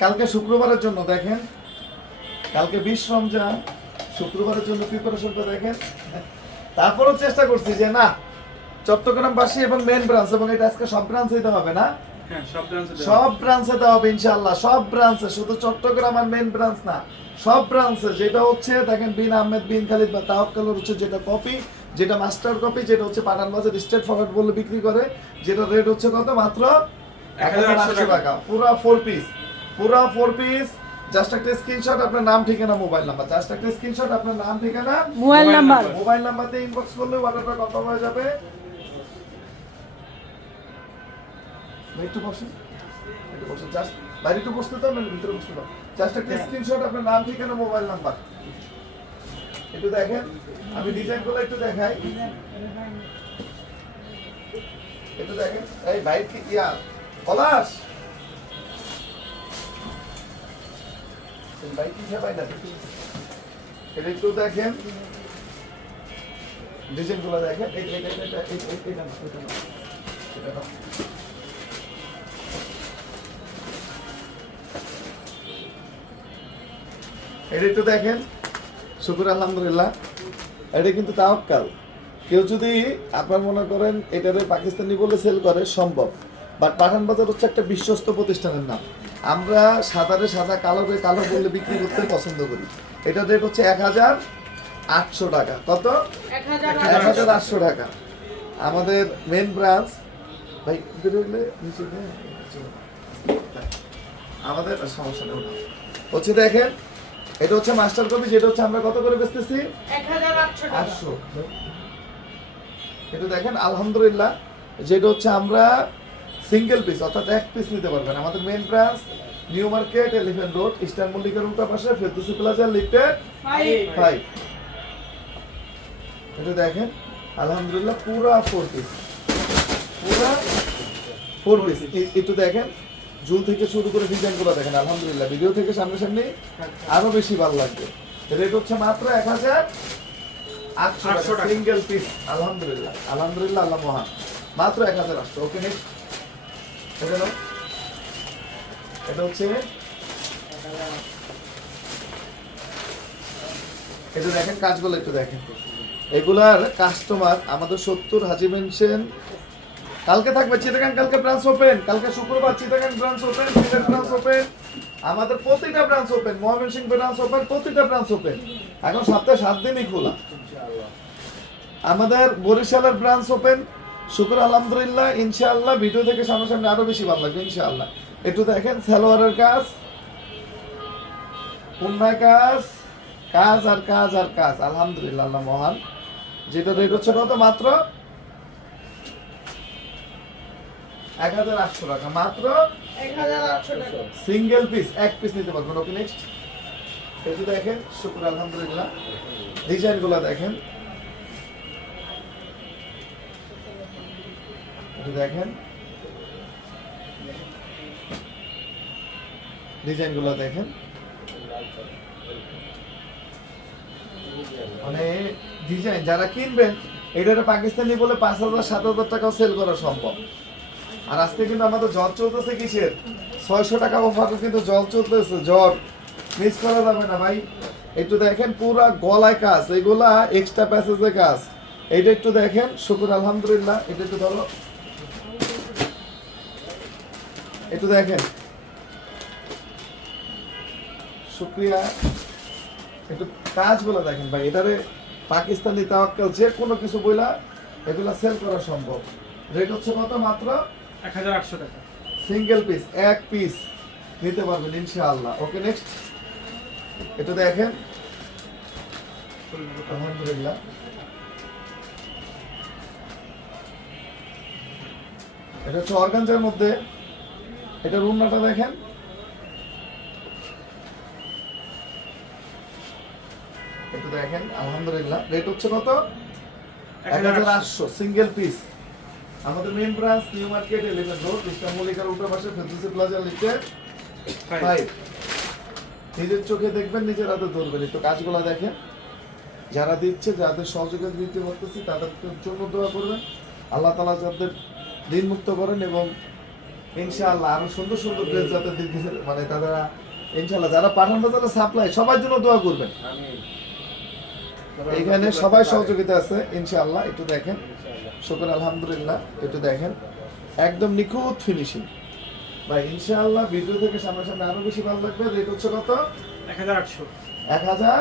কালকে শুক্রবারের জন্য দেখেন। কালকে বিশ রমজান শুক্রবারের জন্য প্রিপারেশনটা দেখেন। তারপরেও চেষ্টা করছি যে না চট্টগ্রামবাসী এবং মেন ব্রাঞ্চ এবং এটা আজকে সব ব্রাঞ্চে দিতে হবে না? হ্যাঁ সব ব্রাঞ্চে দেওয়া হবে। ইনশাআল্লাহ সব ব্রাঞ্চে শুধু চট্টগ্রাম আর মেন ব্রাঞ্চ না সব ব্রাঞ্চে যেটা হচ্ছে দেখেন বিন আহমেদ বিন খালিদ বা তাওয়াক্কালের হচ্ছে যেটা কপি যেটা মাস্টার কপি যেটা হচ্ছে পাঠান বাজার স্টেট ফরওয়ার্ড বলে বিক্রি করে যেটা রেট হচ্ছে কত মাত্র? এক হাজার আটশো টাকা। পুরো ফোর পিস পুরা ফোর পিস জাস্ট একটা স্ক্রিনশট আপনার নাম ঠিকানা মোবাইল নাম্বার জাস্ট একটা স্ক্রিনশট আপনার নাম ঠিকানা মোবাইল নাম্বার মোবাইল নাম্বার দিয়ে ইনবক্স করলে অর্ডারটা কনফার্ম হয়ে যাবে। একটু বসেন একটু বসেন জাস্ট বাইরে একটু বসতে দাও না ভিতরে বসতে দাও। জাস্ট একটা স্ক্রিনশট আপনার নাম ঠিকানা মোবাইল নাম্বার একটু দেখেন। আমি ডিজাইনগুলো একটু দেখাই। একটু দেখেন। এই বাইক কি ইয়া পলাশ! এটা একটু দেখেন শুকুর আলহামদুলিল্লাহ এটা কিন্তু তাওয়াক্কাল কেউ যদি আপনার মনে করেন এটারে পাকিস্তানি বলে সেল করে সম্ভব বাট পাঠান বাজার হচ্ছে একটা বিশ্বস্ত প্রতিষ্ঠানের নাম আমরা সাদারে সাদা কালোরে কালো বললে বিক্রি করতে পছন্দ করি। এটা রেট হচ্ছে এক হাজার আটশো টাকা। কত? এক হাজার আটশো টাকা। আমাদের মেন ব্রাঞ্চ ভাই নিচে। আমাদের সমস্যা নেই। হচ্ছে দেখেন এটা হচ্ছে মাস্টার কপি যেটা হচ্ছে আমরা কত করে বেচতেছি? আটশো। এটা দেখেন আলহামদুলিল্লাহ যেটা হচ্ছে আমরা সিঙ্গেল পিস অর্থাৎ এক পিস নিতে পারবেন। আমাদের main branch New Market Elephant Road Eastern মল্লিকার উল্টা পাশে ফেরদৌসি প্লাজা লিফটেড ফাইভ এটা দেখেন আলহামদুলিল্লাহ পুরা ফোর পিস পুরা ফোর পিস একটু দেখেন জুল থেকে শুরু করে ডিজাইনগুলো দেখেন আলহামদুলিল্লাহ। ভিডিও থেকে সামনে সামনে আরও বেশি ভালো লাগবে। রেট হচ্ছে মাত্র এক হাজার আটশো 800 টাকা টাকা। সিঙ্গেল পিস আলহামদুলিল্লাহ। আলহামদুলিল্লাহ আল্লাহ মহান। মাত্র এক হাজার আটশো। ওকে নেক্সট এটা নাও। এটা হচ্ছে এটা দেখেন, কাজগুলো একটু দেখেন। এগুলার কাস্টমার আমাদের সত্তর হাজি মেনশন কালকে থাকবে চিটাগাং, কালকে ব্রাঞ্চ ওপেন কালকে শুক্রবার Chittagong branch open Sylhet branch open আমাদের প্রতিটা branch open Mymensingh branch open প্রতিটা ব্রাঞ্চ ওপেন এখন সপ্তাহে সাত দিনই খোলা। আমাদের বরিশালের ব্রাঞ্চ ওপেন শুক্র আলহামদুলিল্লাহ ইনশাআল্লাহ ভিডিও থেকে সামনাসামনি আরও বেশি ভালো লাগবে ইনশাআল্লাহ। একটু দেখেন সালোয়ারের কাজ উন্নয় কাজ কাজ আর কাজ আর কাজ আলহামদুলিল্লাহ আল্লাহ মহান। যেটা রেট হচ্ছে কত মাত্র? এক হাজার আটশো টাকা মাত্র সিঙ্গেল পিস এক পিস নিতে পারবেন। ওকে নেক্সট এটি দেখেন শুক্র আলহামদুলিল্লাহ। ডিজাইনগুলো দেখেন। এটি দেখেন। দেখেন। মানে ডিজাইন যারা কিনবেন, এটা পাকিস্তানি বলে পাঁচ হাজার সাত হাজার টাকাও সেল করা সম্ভব। আর আজকে কিন্তু আমাদের জ্বর চলতেছে কিসের? ছয়শো টাকা অফারে কিন্তু জল চলতেছে, জ্বর। মিস করা যাবে না ভাই। একটু দেখেন, পুরা গলায় কাজ, এগুলা এক্সট্রা প্যাসেজে কাজ। এইটা একটু দেখেন, শুকুর আলহামদুলিল্লাহ। এটা একটু ধরো একটু দেখেন। শুক্রিয়া একটু কাজগুলো দেখেন ভাই এটারে পাকিস্তানি তাওয়াক্কাল যে কোনো কিছু বইলা এগুলা সেল করা সম্ভব। রেট হচ্ছে কত মাত্র? এক হাজার আটশো টাকা। সিঙ্গেল পিস এক পিস নিতে পারবেন ইনশাআল্লাহ। ওকে নেক্সট এটা দেখেন। আলহামদুলিল্লাহ। এটা হচ্ছে অর্গানজার মধ্যে এটা রুমনাটা দেখেন। একটু দেখেন আলহামদুলিল্লাহ। রেট হচ্ছে কত? এক হাজার আটশো। সিঙ্গেল পিস আমাদের main branch New Market Elephant Road মল্লিকার উল্টো পাশে ফেন্সি প্লাজা লিখে ফাইভ নিজের চোখে দেখবেন নিজের হাতে ধরবেন। একটু কাজগুলো দেখেন। যারা দিচ্ছে যাদের সহযোগিতা দিতে পারতেছি তাদের জন্য দোয়া করবেন। আল্লাহ তালা যাদের ঋণ মুক্ত করেন এবং ইনশাআল্লাহ আরও সুন্দর সুন্দর ড্রেস যাতে দিতে মানে তারা ইনশাআল্লাহ যারা পাঠান বাজারে সাপ্লাই সবার জন্য দোয়া করবেন। এখানে সবাই সহযোগিতা আছে ইনশাআল্লাহ একটু দেখেন। শুকর আলহামদুলিল্লাহ একটু দেখেন। একদম নিখুঁত ফিনিশিং ভাই ইনশাআল্লাহ ভিডিও থেকে সামনে সামনে আরও বেশি ভালো লাগবে। রেট হচ্ছে কত? এক হাজার আটশো। এক হাজার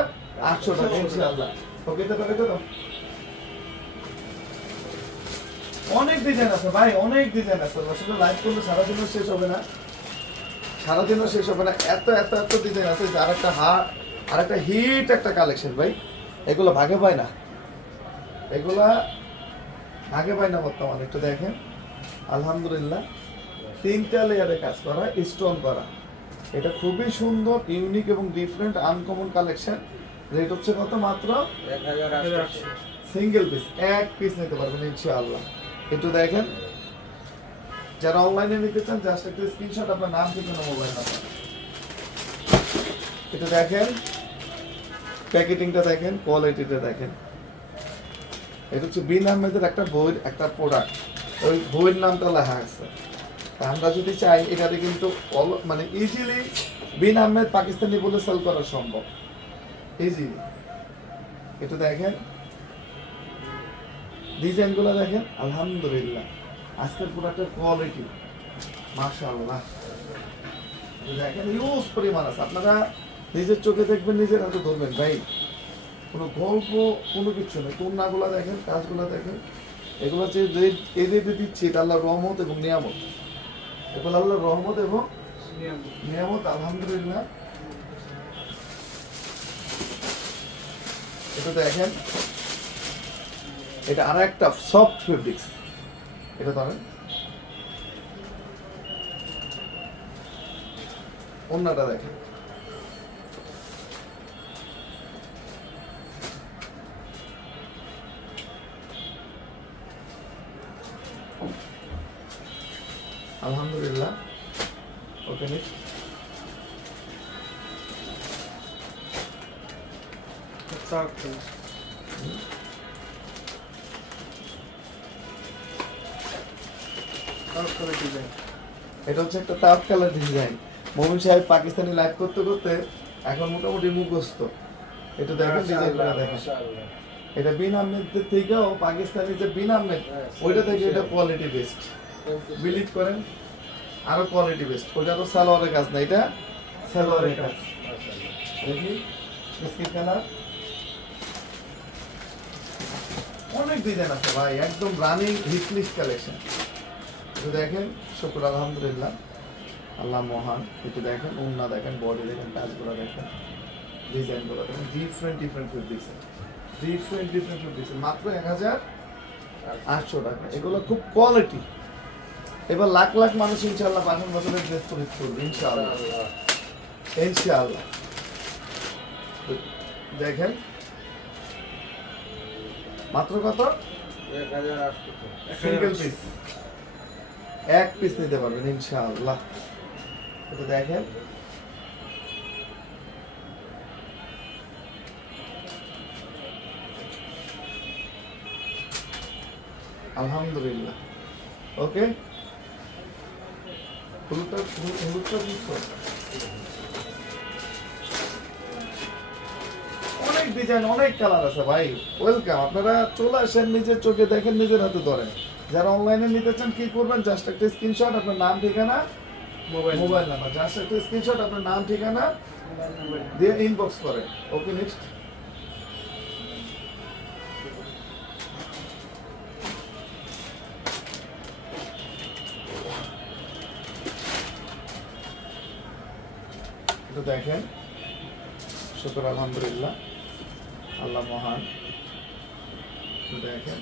আটশো টাকা ইনশাআল্লাহ। ওকে তো। অনেক ডিজাইন আছে ভাই অনেক ডিজাইন আছে। আসলে লাইভ করলে সারাদিনও শেষ হবে না। সারাদিনও শেষ হবে না। এত এত এত ডিজাইন আছে আর একটা হা আর একটা হিট একটা কালেকশন ভাই। এগুলো ভাগে পায় না। এগুলা ভাগে পায় না বর্তমানে একটু দেখেন। আলহামদুলিল্লাহ। তিনটা লেয়ারে কাজ করা স্টোন করা। এটা খুবই সুন্দর ইউনিক এবং ডিফারেন্ট আনকমন কালেকশন রেট হচ্ছে কত মাত্র? সিঙ্গেল পিস এক পিস নিতে পারবেন ইনশাআল্লাহ। একটু দেখেন। যারা অনলাইনে নিতে চান জাস্ট একটা স্ক্রিনশট আপনার নাম, ঠিকানা মোবাইল নাম্বার একটু দেখেন। প্যাকেটিংটা দেখেন কোয়ালিটিটা দেখেন। এটা হচ্ছে বিন আহমেদের একটা বইয়ের একটা প্রোডাক্ট ওই বইয়ের নামটা লেখা আছে। আমরা যদি চাই, এটাতে কিন্তু মানে ইজিলি বিন আহমেদ পাকিস্তানি বলে সেল করা সম্ভব। ইজিলি একটু দেখেন। ডিজাইনগুলো দেখেন, আলহামদুলিল্লাহ। আজকের প্রোডাক্টের কোয়ালিটি মাশাআল্লাহ। দেখেন ইউজ পরিমাণ আছে। আপনারা নিজের চোখে দেখবেন, নিজের হাতে ধরবেন, ভাই। কোনো গল্প, কোনো কিছু নেই কন্যাগুলো দেখেন, কাজগুলো দেখেন। এগুলো যে এই রেটে দিচ্ছি, এটা আল্লাহর রহমত এবং নিয়ামত। এগুলো আল্লাহর রহমত এবং নিয়ামত, আলহামদুলিল্লাহ। এটা দেখেন এটা আর একটা সফট ফেব্রিক্স এটা ধরেন অন্যটা দেখেন। আলহামদুলিল্লাহ। ওকে নেক্সট এটা হচ্ছে একটা তাপ কালার ডিজাইন মমিন সাহেব পাকিস্তানি লাইভ করতে করতে এখন মোটামুটি মুখস্থ। এটা দেখেন ডিজাইনটা দেখেন। এটা বিন আহমেদের থেকেও পাকিস্তানি যে বিন আহমেদ ওইটা থেকে এটা কোয়ালিটি বেস্ট বিলিভ করেন আরও কোয়ালিটি বেস্ট ওইটা তো সালোয়ারের কাজ না এটা সালোয়ারের কাজ। দেখি বিস্কিট কালার অনেক ডিজাইন আছে ভাই একদম রানিং হিট লিস্ট কালেকশন একটু দেখেন শুক্র আলহামদুলিল্লাহ। আল্লাহ মহান একটু দেখেন উন্না দেখেন বডি দেখেন কাজগুলো দেখেন ডিজাইনগুলো দেখেন different different fabrics different different fabrics মাত্র এক হাজার আটশো টাকা। এগুলো খুব কোয়ালিটি এবার লাখ লাখ মানুষ ইনশাআল্লাহ পাঠান বছরের ড্রেস খরিদ করবে ইনশাআল্লাহ। ইনশাআল্লাহ। দেখেন। মাত্র কত? সিঙ্গেল পিস এক পিস নিতে পারবেন, ইনশাআল্লাহ। এটা দেখেন। আলহামদুলিল্লাহ। ওকে? অনেক ডিজাইন অনেক কালার আছে ভাই। ওয়েলকাম আপনারা চলে আসেন নিজের চোখে, দেখেন নিজের হাতে ধরেন। যারা অনলাইনে নিতে চান কি করবেন? জাস্ট একটা স্ক্রিনশট আপনার নাম ঠিকানা মোবাইল মোবাইল নাম্বার জাস্ট একটা স্ক্রিনশট আপনার নাম ঠিকানা দিয়ে ইনবক্স করেন। ওকে নেক্সট একটু দেখেন। শুক্র আলহামদুলিল্লাহ আল্লাহ মহান। দেখেন।